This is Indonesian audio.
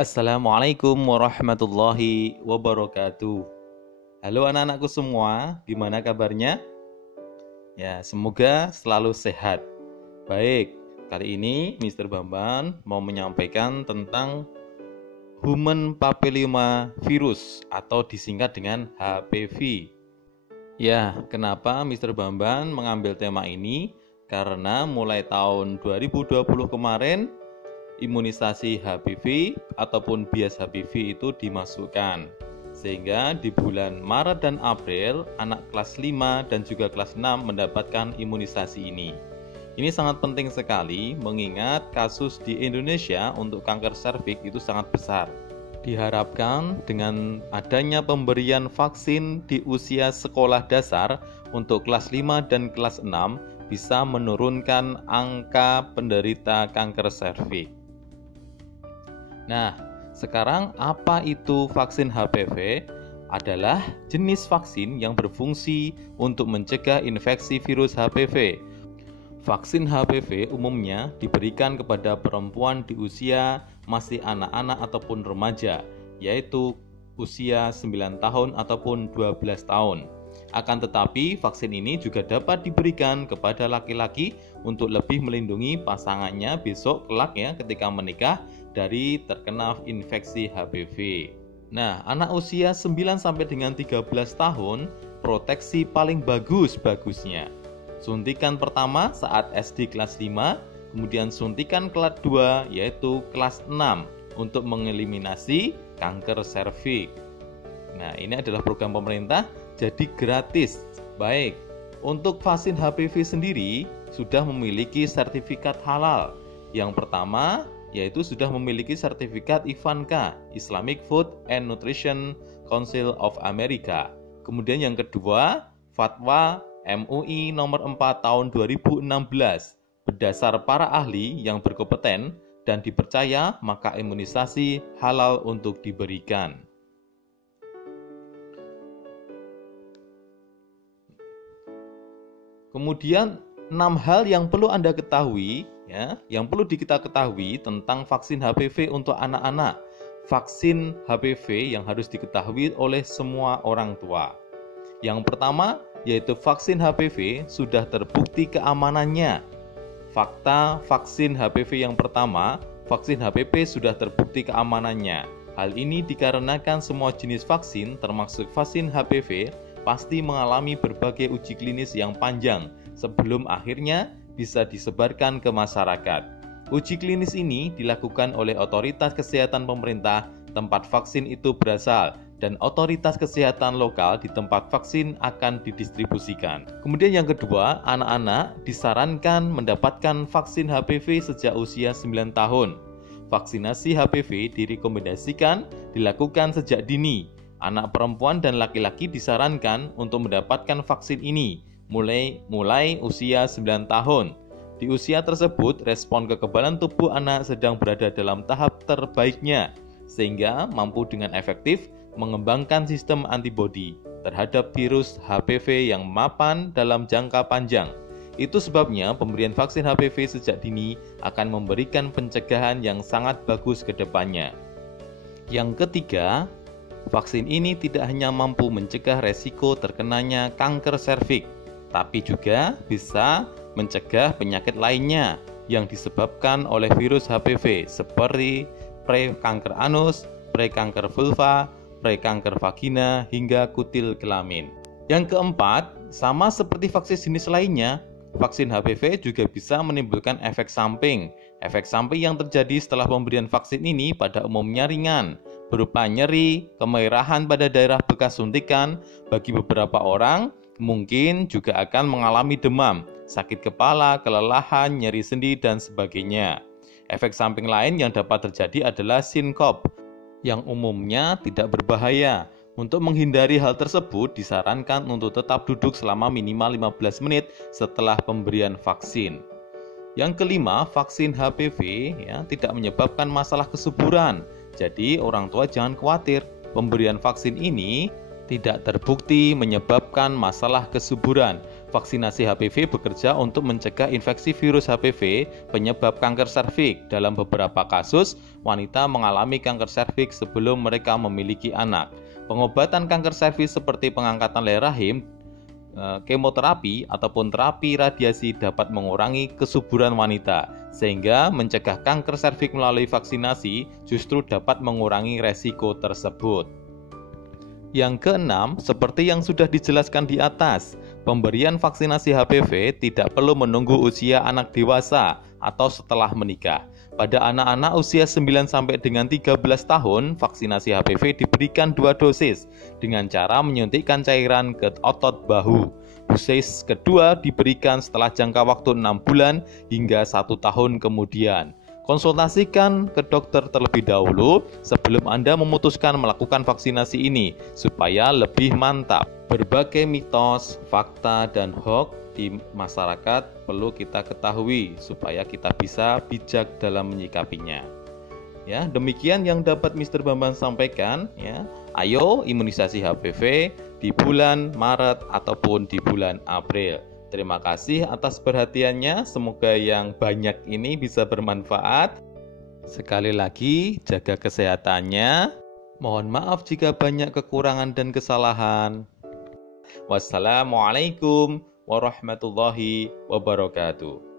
Assalamualaikum warahmatullahi wabarakatuh. Halo anak-anakku semua, gimana kabarnya? Ya, semoga selalu sehat. Baik, kali ini Mr. Bambang mau menyampaikan tentang Human Papilloma Virus atau disingkat dengan HPV. Ya, kenapa Mr. Bambang mengambil tema ini? Karena mulai tahun 2020 kemarin imunisasi HPV ataupun bias HPV itu dimasukkan. Sehingga di bulan Maret dan April, anak kelas 5 dan juga kelas 6 mendapatkan imunisasi ini. Ini sangat penting sekali mengingat kasus di Indonesia untuk kanker serviks itu sangat besar. Diharapkan dengan adanya pemberian vaksin di usia sekolah dasar untuk kelas 5 dan kelas 6 bisa menurunkan angka penderita kanker serviks. Nah, sekarang apa itu vaksin HPV? Adalah jenis vaksin yang berfungsi untuk mencegah infeksi virus HPV. Vaksin HPV umumnya diberikan kepada perempuan di usia masih anak-anak ataupun remaja, yaitu usia 9 tahun ataupun 12 tahun. Akan tetapi, vaksin ini juga dapat diberikan kepada laki-laki untuk lebih melindungi pasangannya besok kelak ya ketika menikah dari terkena infeksi HPV. Nah, anak usia 9 sampai dengan 13 tahun proteksi paling bagusnya. Suntikan pertama saat SD kelas 5, kemudian suntikan kelas 2 yaitu kelas 6 untuk mengeliminasi kanker serviks. Nah, ini adalah program pemerintah jadi gratis. Baik, untuk vaksin HPV sendiri sudah memiliki sertifikat halal. Yang pertama yaitu sudah memiliki sertifikat IFANCA, Islamic Food and Nutrition Council of America. Kemudian yang kedua, Fatwa MUI nomor 4 tahun 2016. Berdasar para ahli yang berkompeten dan dipercaya, maka imunisasi halal untuk diberikan. Kemudian 6 hal yang perlu Anda ketahui ya, yang perlu kita ketahui tentang vaksin HPV untuk anak-anak. Vaksin HPV yang harus diketahui oleh semua orang tua. Yang pertama yaitu vaksin HPV sudah terbukti keamanannya. Fakta vaksin HPV yang pertama, vaksin HPV sudah terbukti keamanannya. Hal ini dikarenakan semua jenis vaksin termasuk vaksin HPV pasti mengalami berbagai uji klinis yang panjang sebelum akhirnya bisa disebarkan ke masyarakat. Uji klinis ini dilakukan oleh otoritas kesehatan pemerintah tempat vaksin itu berasal dan otoritas kesehatan lokal di tempat vaksin akan didistribusikan. Kemudian yang kedua, anak-anak disarankan mendapatkan vaksin HPV sejak usia 9 tahun. Vaksinasi HPV direkomendasikan dilakukan sejak dini. Anak perempuan dan laki-laki disarankan untuk mendapatkan vaksin ini mulai usia 9 tahun. Di usia tersebut, respon kekebalan tubuh anak sedang berada dalam tahap terbaiknya, sehingga mampu dengan efektif mengembangkan sistem antibodi terhadap virus HPV yang mapan dalam jangka panjang. Itu sebabnya pemberian vaksin HPV sejak dini akan memberikan pencegahan yang sangat bagus ke depannya. Yang ketiga, vaksin ini tidak hanya mampu mencegah resiko terkenanya kanker serviks, tapi juga bisa mencegah penyakit lainnya yang disebabkan oleh virus HPV seperti prekanker anus, prekanker vulva, prekanker vagina, hingga kutil kelamin. Yang keempat, sama seperti vaksin jenis lainnya, vaksin HPV juga bisa menimbulkan efek samping. Efek samping yang terjadi setelah pemberian vaksin ini pada umumnya ringan, berupa nyeri, kemerahan pada daerah bekas suntikan. Bagi beberapa orang, mungkin juga akan mengalami demam, sakit kepala, kelelahan, nyeri sendi, dan sebagainya. Efek samping lain yang dapat terjadi adalah sinkop, yang umumnya tidak berbahaya. Untuk menghindari hal tersebut, disarankan untuk tetap duduk selama minimal 15 menit setelah pemberian vaksin. Yang kelima, vaksin HPV tidak menyebabkan masalah kesuburan. Jadi, orang tua jangan khawatir. Pemberian vaksin ini tidak terbukti menyebabkan masalah kesuburan. Vaksinasi HPV bekerja untuk mencegah infeksi virus HPV penyebab kanker serviks. Dalam beberapa kasus, wanita mengalami kanker serviks sebelum mereka memiliki anak. Pengobatan kanker serviks seperti pengangkatan leher rahim, kemoterapi, ataupun terapi radiasi dapat mengurangi kesuburan wanita, sehingga mencegah kanker serviks melalui vaksinasi justru dapat mengurangi resiko tersebut. Yang keenam, seperti yang sudah dijelaskan di atas, pemberian vaksinasi HPV tidak perlu menunggu usia anak dewasa atau setelah menikah. Pada anak-anak usia 9 sampai dengan 13 tahun, vaksinasi HPV diberikan 2 dosis dengan cara menyuntikkan cairan ke otot bahu. Dosis kedua diberikan setelah jangka waktu 6 bulan hingga 1 tahun kemudian. Konsultasikan ke dokter terlebih dahulu sebelum Anda memutuskan melakukan vaksinasi ini supaya lebih mantap. Berbagai mitos, fakta, dan hoax di masyarakat perlu kita ketahui supaya kita bisa bijak dalam menyikapinya. Ya, demikian yang dapat Mr. Bambang sampaikan. Ya, ayo imunisasi HPV di bulan Maret ataupun di bulan April. Terima kasih atas perhatiannya, semoga yang banyak ini bisa bermanfaat. Sekali lagi, jaga kesehatannya. Mohon maaf jika banyak kekurangan dan kesalahan. Wassalamualaikum warahmatullahi wabarakatuh.